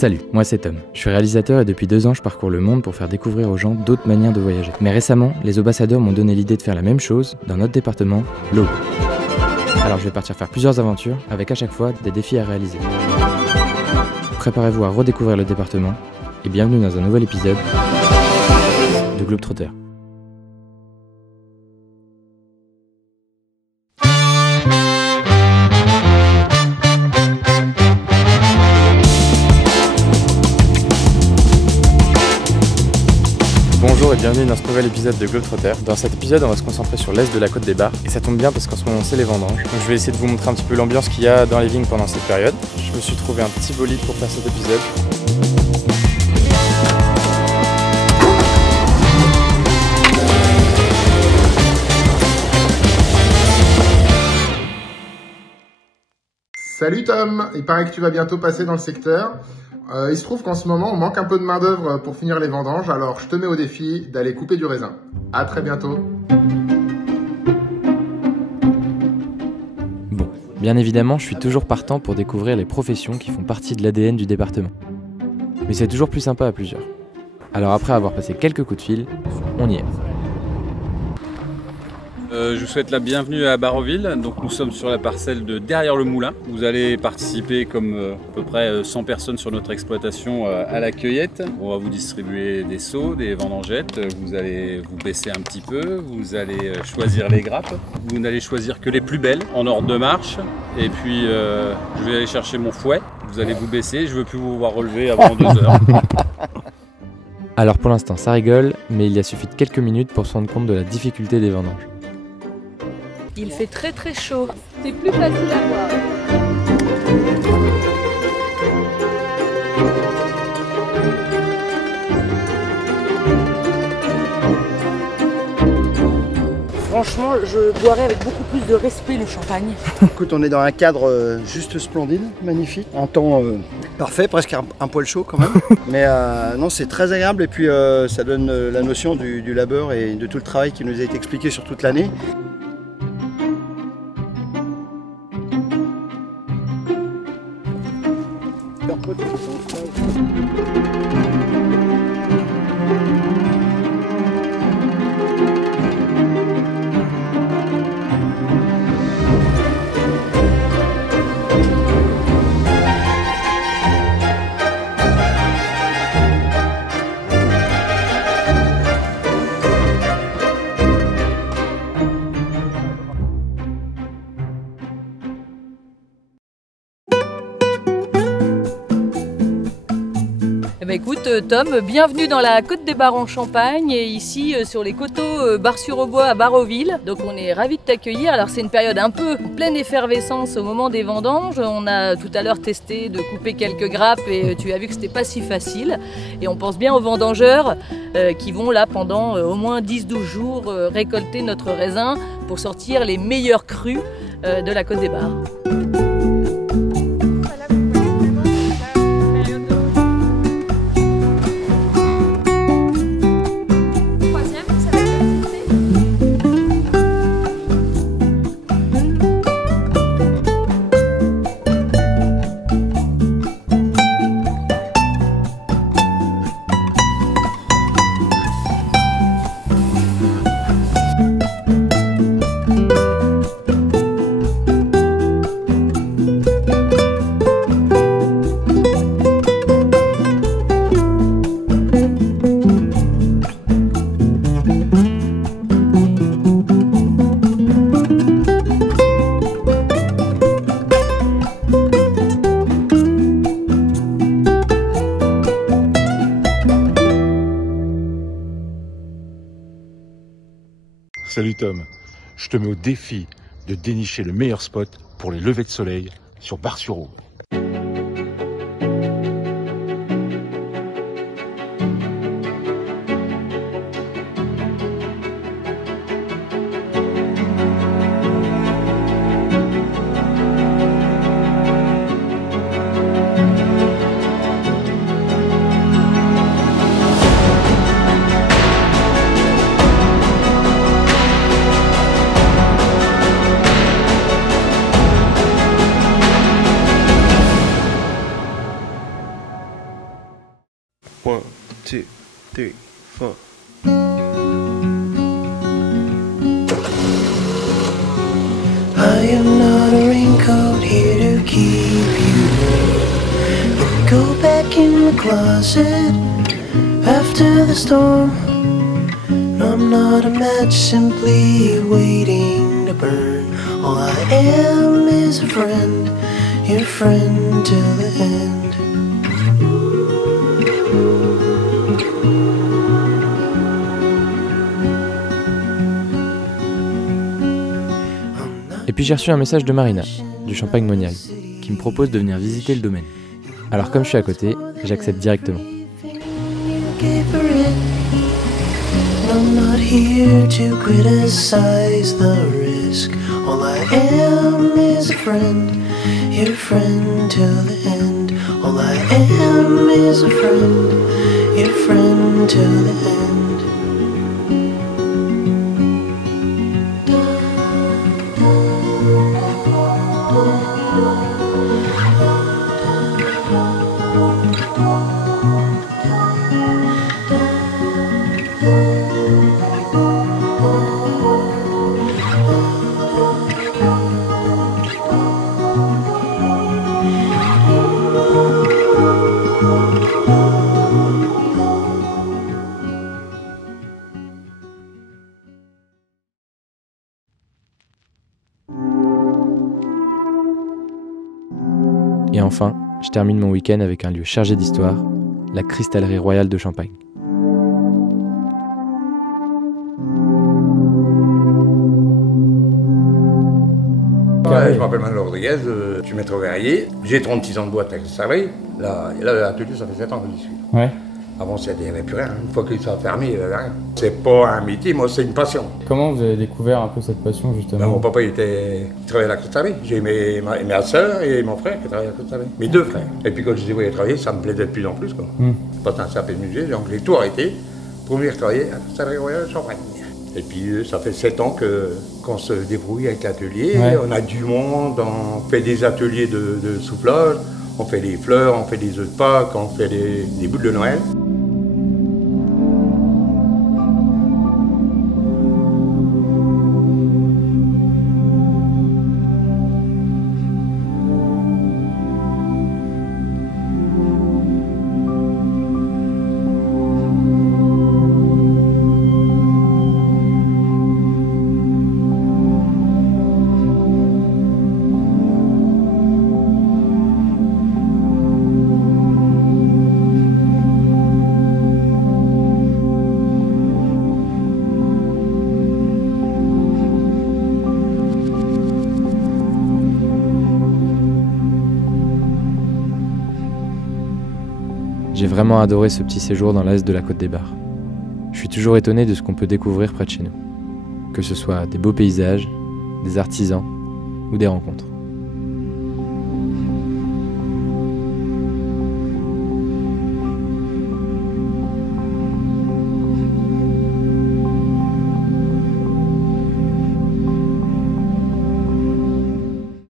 Salut, moi c'est Tom. Je suis réalisateur et depuis 2 ans je parcours le monde pour faire découvrir aux gens d'autres manières de voyager. Mais récemment, les ambassadeurs m'ont donné l'idée de faire la même chose dans notre département, l'Aube. Alors je vais partir faire plusieurs aventures avec à chaque fois des défis à réaliser. Préparez-vous à redécouvrir le département et bienvenue dans un nouvel épisode de Globetrotter. Bonjour et bienvenue dans ce nouvel épisode de Globetrotter. Dans cet épisode, on va se concentrer sur l'est de la Côte des Barres et ça tombe bien parce qu'en ce moment c'est les vendanges. Donc je vais essayer de vous montrer un petit peu l'ambiance qu'il y a dans les vignes pendant cette période. Je me suis trouvé un petit bolide pour faire cet épisode. Salut Tom, il paraît que tu vas bientôt passer dans le secteur. Il se trouve qu'en ce moment, on manque un peu de main d'œuvre pour finir les vendanges, alors je te mets au défi d'aller couper du raisin. À très bientôt. Bon, bien évidemment, je suis toujours partant pour découvrir les professions qui font partie de l'ADN du département. Mais c'est toujours plus sympa à plusieurs. Alors après avoir passé quelques coups de fil, on y est. Je vous souhaite la bienvenue à Barroville. Donc nous sommes sur la parcelle de derrière le moulin. Vous allez participer comme à peu près 100 personnes sur notre exploitation à la cueillette. On va vous distribuer des seaux, des vendangettes. Vous allez vous baisser un petit peu. Vous allez choisir les grappes. Vous n'allez choisir que les plus belles en ordre de marche. Et puis je vais aller chercher mon fouet. Vous allez vous baisser. Je ne veux plus vous voir relever avant 2 heures. Alors pour l'instant ça rigole, mais il y a suffi de quelques minutes pour se rendre compte de la difficulté des vendanges. Il fait très très chaud. C'est plus facile à voir. Franchement, je boirais avec beaucoup plus de respect le champagne. Écoute, on est dans un cadre juste splendide, magnifique. Un temps parfait, presque un poil chaud quand même. Mais non, c'est très agréable et puis ça donne la notion du labeur et de tout le travail qui nous a été expliqué sur toute l'année. Écoute Tom, bienvenue dans la Côte des Barres en Champagne et ici sur les coteaux Bar-sur-Aubois à Barroville. Donc on est ravis de t'accueillir. Alors c'est une période un peu pleine effervescence au moment des vendanges. On a tout à l'heure testé de couper quelques grappes et tu as vu que c'était pas si facile. Et on pense bien aux vendangeurs qui vont là pendant au moins 10-12 jours récolter notre raisin pour sortir les meilleurs crus de la Côte des Barres. Salut Tom, je te mets au défi de dénicher le meilleur spot pour les levées de soleil sur Bar-sur-Aube. 1, 2, 3, 4. I am not a raincoat here to keep you warm. And go back in the closet after the storm. I'm not a match simply waiting to burn. All I am is a friend, your friend till the end. Et puis j'ai reçu un message de Marina, du Champagne-Monial, qui me propose de venir visiter le domaine. Alors comme je suis à côté, j'accepte directement. I'm not here to criticize the risk. All I am is a friend, your friend till the end. All I am is a friend, your friend till the end. Et enfin, je termine mon week-end avec un lieu chargé d'histoire, la Cristallerie Royale de Champagne. Ouais, je m'appelle Manuel Rodriguez, je suis maître verrier. J'ai 36 ans de boîte à la cristallerie. Là, l'atelier, ça fait 7 ans que j'y suis. Ouais. Avant, il n'y avait plus rien. Une fois que ça a fermé, il n'y avait rien. C'est pas un métier, moi, c'est une passion. Comment vous avez découvert un peu cette passion, justement? Mon papa, il travaillait à la cristallerie. J'ai ma soeur et mon frère qui travaillaient à la cristallerie. Mes 2 frères. Et puis quand je les voyais travailler, ça me plaisait de plus en plus, quoi. Je passais un CAP de musée, donc j'ai tout arrêté pour venir travailler à la Cristallerie Royale de Champagne. Et puis ça fait 7 ans qu'on se débrouille avec l'atelier. Ouais. On a du monde, on fait des ateliers de soufflage, on fait des fleurs, on fait des œufs de Pâques, on fait des boules de Noël. J'ai vraiment adoré ce petit séjour dans l'est de la Côte des Bars. Je suis toujours étonné de ce qu'on peut découvrir près de chez nous. Que ce soit des beaux paysages, des artisans ou des rencontres.